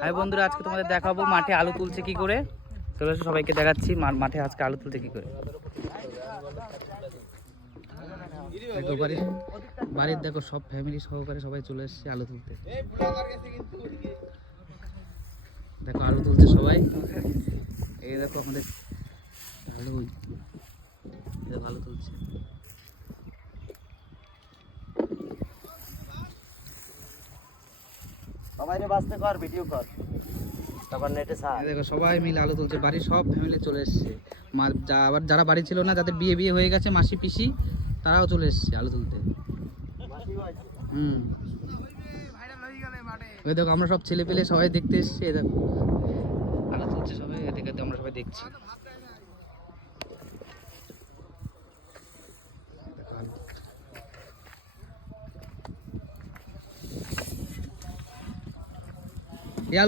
High বন্ধুরা, আজকে তোমাদের দেখাবো মাঠে আলু তুলছে কি করে। চলে সবাইকে দেখাচ্ছি মাঠে আজকে আলু তুলছে কি করে। বাড়ির বাড়ির দেখো সব ফ্যামিলি সহকারে সবাই চলে এসেছে আলু তুলতে। দেখো আলু তুলছে সবাই। এই দেখো আমাদের দেখো আলু তুলছে। সবাই বাঁচতে কর ভিডিও কর। তারপর নেটে দেখো সবাই মিলে আলু তুলছে বাড়ির সব ফ্যামিলি চলে এসছে। মা যা- আবার যারা বাড়ি ছিল না যাদের বিয়ে বিয়ে হয়ে গেছে মাসি পিসি তারাও চলে এসছে আলু তুলতে। হুম। ওই দেখো আমরা সব ছেলে পেলে সবাই দেখতে এসছি দেখো। আলু তুলছে সবাই এদিকে আমরা সবাই দেখছি।